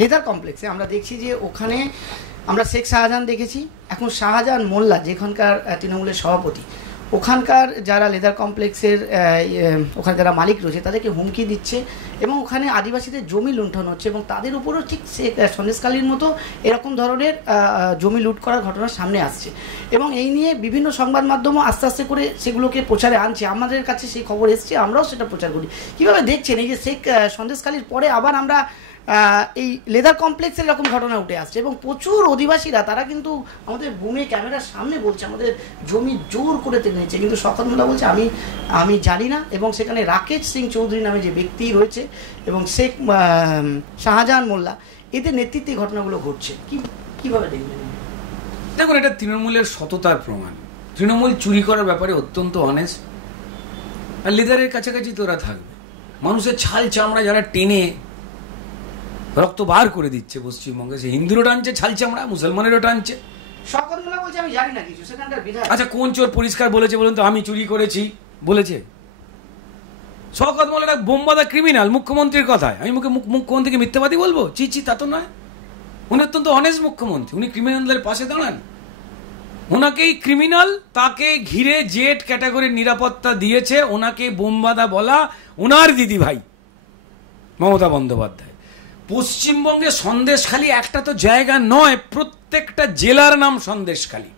Leather কমপ্লেক্সে আমরা দেখছি যে ওখানে আমরা শেখ শাহজাহান দেখেছি, এখন শাহজাহান মোল্লা যেখানকার তৃণমূলের সভাপতি, ওখানকার যারা লেদার কমপ্লেক্সের ওখানে যারা মালিক রয়েছে তাদেরকে হুমকি দিচ্ছে এবং ওখানে আদিবাসীদের জমি লুণ্ঠন হচ্ছে এবং তাদের উপরও ঠিক সন্দেশখালীর মতো এরকম ধরনের জমি লুট করার ঘটনা সামনে আসছে এবং এই নিয়ে বিভিন্ন সংবাদ মাধ্যমও আস্তে আস্তে করে সেগুলোকে প্রচারে আনছে। আমাদের কাছে সেই খবর এসছে, আমরাও সেটা প্রচার করি। কীভাবে দেখছেন এই যে সন্দেশখালীর পরে আবার আমরা এই লেদার কমপ্লেক্সের এরকম ঘটনা উঠে আসছে এবং প্রচুর অধিবাসীরা তারা কিন্তু আমাদের বুমে ক্যামেরার সামনে বলছে আমাদের জমি জোর করে নিয়েছে, কিন্তু শওকত মোল্লা বলছে আমি জানি না। এবং সেখানে রাকেশ সিং চৌধুরী নামে যে ব্যক্তি রয়েছে এবং শেখ শাহজাহান মোল্লা, এদের নেতৃত্বে ঘটনাগুলো ঘটছে। কিভাবে দেখবেন? দেখুন, এটা তৃণমূলের সততার প্রমাণ। তৃণমূল চুরি করার ব্যাপারে অত্যন্ত অনেস্ট, আর লেদারের কাছাকাছি তোরা থাকবে। মানুষের ছাল চামড়া যারা টেনে রক্ত বার করে দিচ্ছে পশ্চিমবঙ্গে, সে হিন্দুরও টানছে ছাল চামড়া, মুসলমানেরও টানছে। শওকত মোল্লা বলছে আমি জানি না কিছু, সেখানকার বিধায়ক। আচ্ছা, কোন চোর পরিষ্কার বলেছে বলুন তো আমি চুরি করেছি বলেছে? শওকত মোল্লা একটা বোমবাদা ক্রিমিনাল, মুখ্যমন্ত্রীর কথায় আমি মুখ্যমন্ত্রীকে মিথ্যাবাদী বলবো? চি তা তো নয়। উনি অত্যন্ত অনেস্ট মুখ্যমন্ত্রী, উনি ক্রিমিনালদের পাশে দাঁড়ান। ওনাকেই ক্রিমিনাল, তাকে ঘিরে জেড ক্যাটাগরির নিরাপত্তা দিয়েছে, ওনাকে বোমবাদা বলা ওনার দিদি ভাই মমতা বন্দ্যোপাধ্যায়। পশ্চিমবঙ্গে সন্দেশখালী একটা তো জায়গা নয়, প্রত্যেকটা জেলার নাম সন্দেশখালী।